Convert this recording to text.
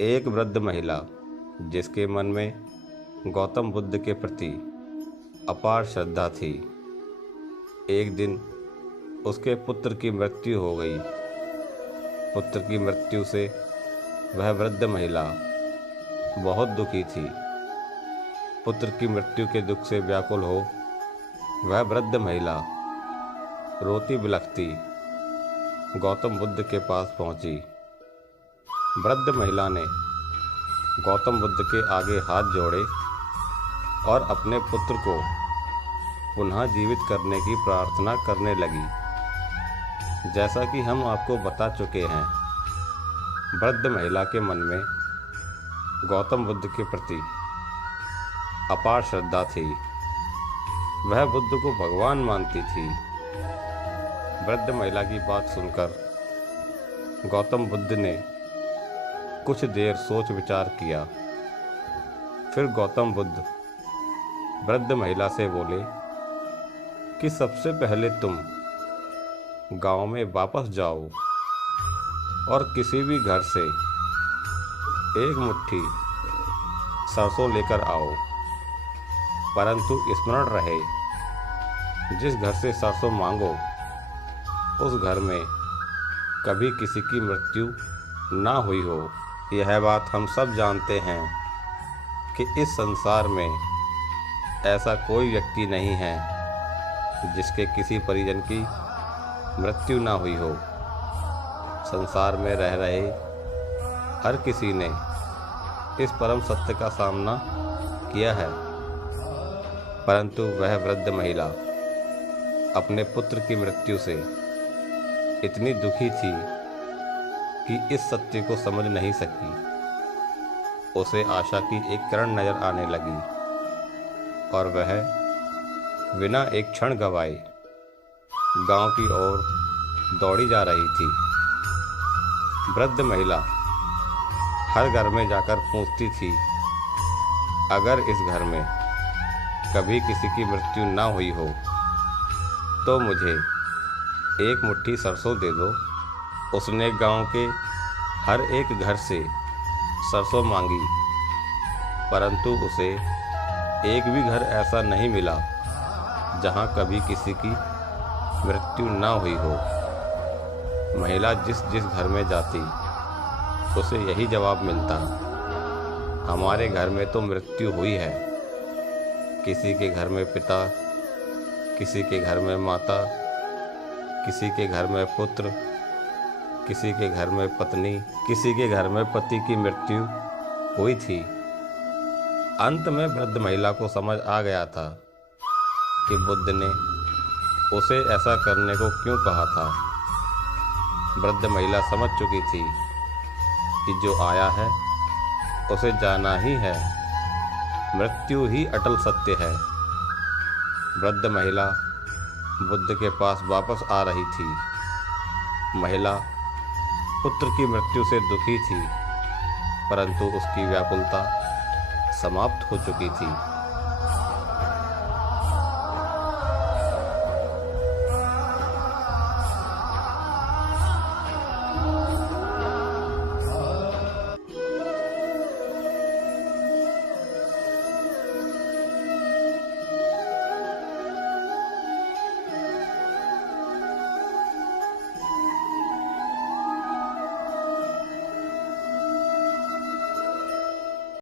एक वृद्ध महिला जिसके मन में गौतम बुद्ध के प्रति अपार श्रद्धा थी। एक दिन उसके पुत्र की मृत्यु हो गई। पुत्र की मृत्यु से वह वृद्ध महिला बहुत दुखी थी। पुत्र की मृत्यु के दुख से व्याकुल हो वह वृद्ध महिला रोती बिलखती गौतम बुद्ध के पास पहुंची। वृद्ध महिला ने गौतम बुद्ध के आगे हाथ जोड़े और अपने पुत्र को पुनः जीवित करने की प्रार्थना करने लगी। जैसा कि हम आपको बता चुके हैं, वृद्ध महिला के मन में गौतम बुद्ध के प्रति अपार श्रद्धा थी। वह बुद्ध को भगवान मानती थी। वृद्ध महिला की बात सुनकर गौतम बुद्ध ने कुछ देर सोच विचार किया। फिर गौतम बुद्ध वृद्ध महिला से बोले कि सबसे पहले तुम गांव में वापस जाओ और किसी भी घर से एक मुट्ठी सरसों लेकर आओ, परंतु स्मरण रहे जिस घर से सरसों मांगो उस घर में कभी किसी की मृत्यु ना हुई हो। यह बात हम सब जानते हैं कि इस संसार में ऐसा कोई व्यक्ति नहीं है जिसके किसी परिजन की मृत्यु ना हुई हो। संसार में रह रहे हर किसी ने इस परम सत्य का सामना किया है, परंतु वह वृद्ध महिला अपने पुत्र की मृत्यु से इतनी दुखी थी कि इस सत्य को समझ नहीं सकी। उसे आशा की एक किरण नजर आने लगी और वह बिना एक क्षण गवाए गांव की ओर दौड़ी जा रही थी। वृद्ध महिला हर घर में जाकर पूछती थी, अगर इस घर में कभी किसी की मृत्यु ना हुई हो तो मुझे एक मुट्ठी सरसों दे दो। उसने गांव के हर एक घर से सरसों मांगी, परंतु उसे एक भी घर ऐसा नहीं मिला जहां कभी किसी की मृत्यु ना हुई हो। महिला जिस जिस घर में जाती उसे यही जवाब मिलता, हमारे घर में तो मृत्यु हुई है। किसी के घर में पिता, किसी के घर में माता, किसी के घर में पुत्र, किसी के घर में पत्नी, किसी के घर में पति की मृत्यु हुई थी। अंत में वृद्ध महिला को समझ आ गया था कि बुद्ध ने उसे ऐसा करने को क्यों कहा था। वृद्ध महिला समझ चुकी थी कि जो आया है उसे जाना ही है, मृत्यु ही अटल सत्य है। वृद्ध महिला बुद्ध के पास वापस आ रही थी। महिला पुत्र की मृत्यु से दुखी थी, परंतु उसकी व्याकुलता समाप्त हो चुकी थी।